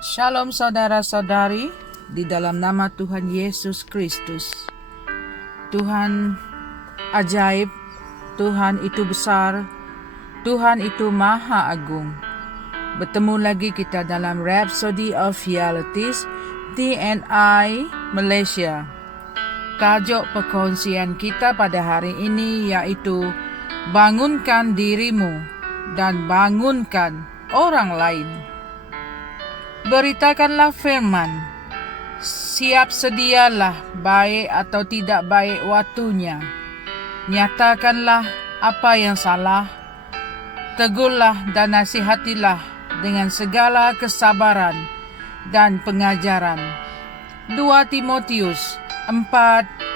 Shalom saudara-saudari, di dalam nama Tuhan Yesus Kristus. Tuhan ajaib, Tuhan itu besar, Tuhan itu maha agung. Bertemu lagi kita dalam Rhapsody of Realities TNI Malaysia. Tajuk perkongsian kita pada hari ini yaitu bangunkan dirimu dan bangunkan orang lain. Beritakanlah firman, siap sedialah baik atau tidak baik waktunya. Nyatakanlah apa yang salah, tegurlah dan nasihatilah dengan segala kesabaran dan pengajaran. 2 Timotius 4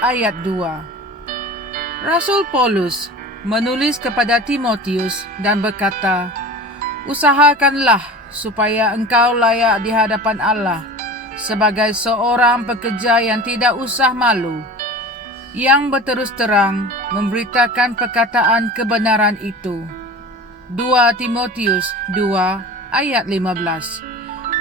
ayat 2. Rasul Paulus menulis kepada Timotius dan berkata, usahakanlah supaya engkau layak di hadapan Allah sebagai seorang pekerja yang tidak usah malu, yang berterus terang memberitakan perkataan kebenaran itu. 2 Timotius 2 ayat 15.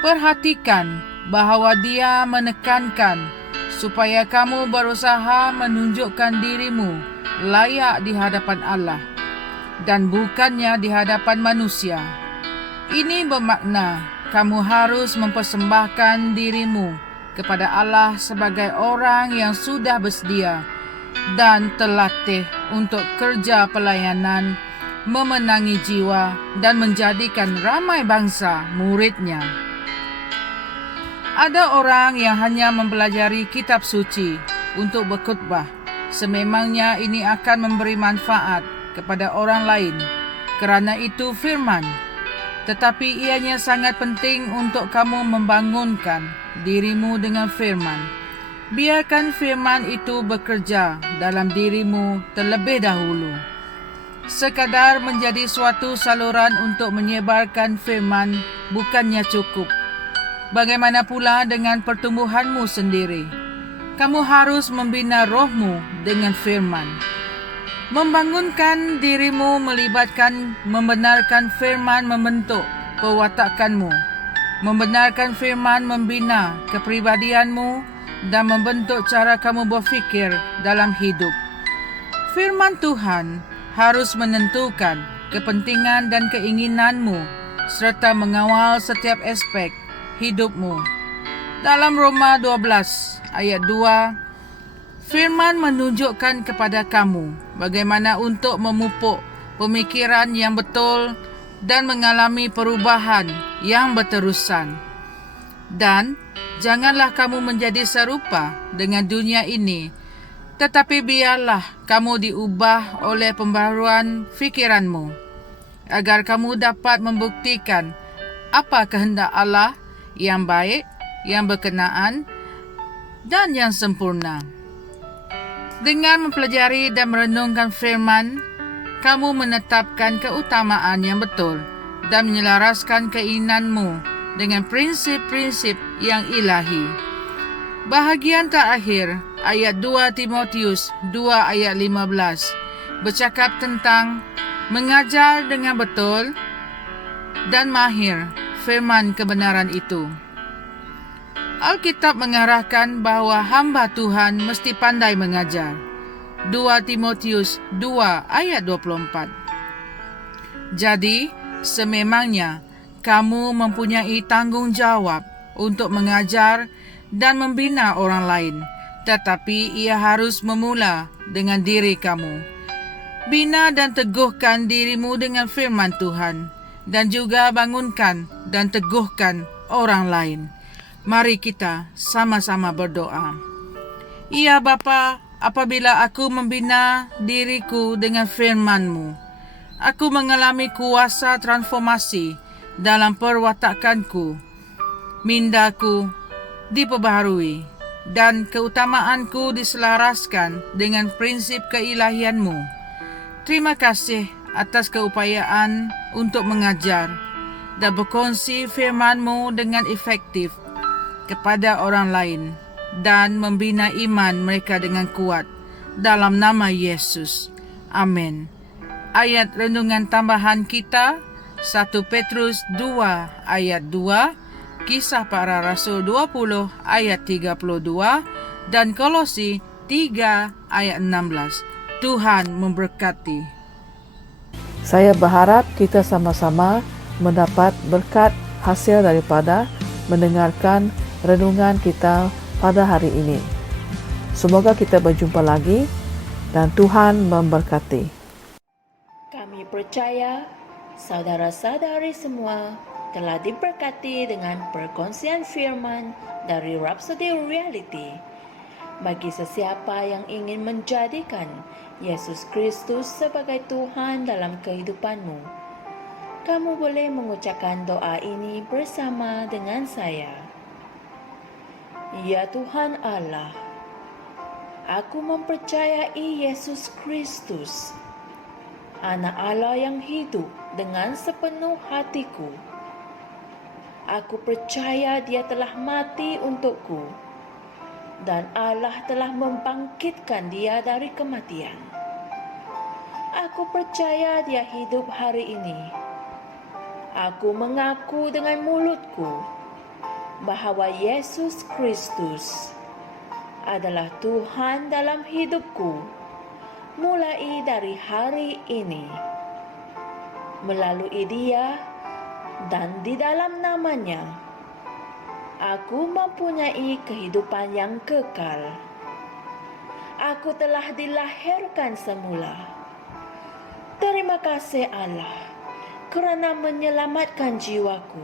Perhatikan bahawa dia menekankan supaya kamu berusaha menunjukkan dirimu layak di hadapan Allah dan bukannya di hadapan manusia. Ini bermakna kamu harus mempersembahkan dirimu kepada Allah sebagai orang yang sudah bersedia dan terlatih untuk kerja pelayanan, memenangi jiwa dan menjadikan ramai bangsa muridnya. Ada orang yang hanya mempelajari kitab suci untuk berkhutbah. Sememangnya ini akan memberi manfaat kepada orang lain kerana itu firman. Tetapi ianya sangat penting untuk kamu membangunkan dirimu dengan firman. Biarkan firman itu bekerja dalam dirimu terlebih dahulu. Sekadar menjadi suatu saluran untuk menyebarkan firman bukannya cukup. Bagaimana pula dengan pertumbuhanmu sendiri? Kamu harus membina rohmu dengan firman. Membangunkan dirimu melibatkan membenarkan firman membentuk perwatakanmu. Membenarkan firman membina kepribadianmu dan membentuk cara kamu berfikir dalam hidup. Firman Tuhan harus menentukan kepentingan dan keinginanmu serta mengawal setiap aspek hidupmu. Dalam Roma 12 ayat 2, firman menunjukkan kepada kamu bagaimana untuk memupuk pemikiran yang betul dan mengalami perubahan yang berterusan. Dan janganlah kamu menjadi serupa dengan dunia ini, tetapi biarlah kamu diubah oleh pembaharuan fikiranmu, agar kamu dapat membuktikan apa kehendak Allah yang baik, yang berkenaan, dan yang sempurna. Dengan mempelajari dan merenungkan firman, kamu menetapkan keutamaan yang betul dan menyelaraskan keinginanmu dengan prinsip-prinsip yang ilahi. Bahagian terakhir, ayat 2 Timotius 2 ayat 15, bercakap tentang mengajar dengan betul dan mahir firman kebenaran itu. Alkitab mengarahkan bahawa hamba Tuhan mesti pandai mengajar. 2 Timotius 2 ayat 24. Jadi, sememangnya kamu mempunyai tanggungjawab untuk mengajar dan membina orang lain, tetapi ia harus memula dengan diri kamu. Bina dan teguhkan dirimu dengan firman Tuhan dan juga bangunkan dan teguhkan orang lain. Mari kita sama-sama berdoa. Ya Bapa, apabila aku membina diriku dengan firman-Mu, aku mengalami kuasa transformasi dalam perwatakanku, mindaku diperbaharui, dan keutamaanku diselaraskan dengan prinsip keilahian-Mu. Terima kasih atas keupayaan untuk mengajar dan berkongsi firman-Mu dengan efektif kepada orang lain dan membina iman mereka dengan kuat dalam nama Yesus. Amin. Ayat renungan tambahan kita 1 Petrus 2 ayat 2 Kisah Para Rasul 20 ayat 32 dan Kolose 3 ayat 16. Tuhan memberkati. Saya berharap kita sama-sama mendapat berkat hasil daripada mendengarkan renungan kita pada hari ini. Semoga kita berjumpa lagi dan Tuhan memberkati. Kami percaya saudara-saudari semua telah diberkati dengan perkongsian firman dari Rhapsody Reality. Bagi sesiapa yang ingin menjadikan Yesus Kristus sebagai Tuhan dalam kehidupanmu, kamu boleh mengucapkan doa ini bersama dengan saya. Ya Tuhan Allah, aku mempercayai Yesus Kristus, Anak Allah yang hidup dengan sepenuh hatiku. Aku percaya Dia telah mati untukku dan Allah telah membangkitkan Dia dari kematian. Aku percaya Dia hidup hari ini. Aku mengaku dengan mulutku bahawa Yesus Kristus adalah Tuhan dalam hidupku mulai dari hari ini. Melalui Dia dan di dalam nama-Nya, aku mempunyai kehidupan yang kekal. Aku telah dilahirkan semula. Terima kasih Allah kerana menyelamatkan jiwaku.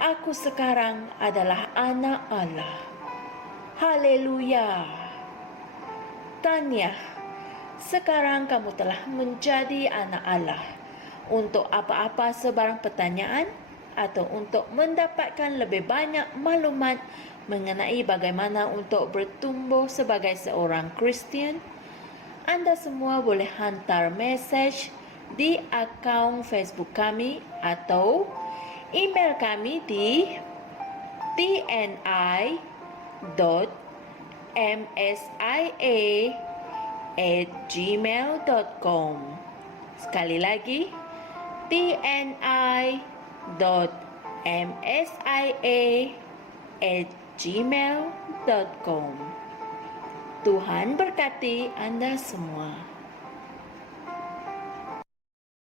Aku sekarang adalah anak Allah. Haleluya. Tahniah, sekarang kamu telah menjadi anak Allah. Untuk apa-apa sebarang pertanyaan atau untuk mendapatkan lebih banyak maklumat mengenai bagaimana untuk bertumbuh sebagai seorang Kristian, anda semua boleh hantar mesej di akaun Facebook kami atau email kami di tni.msia@gmail.com. Sekali lagi, tni.msia@gmail.com. Tuhan berkati Anda semua.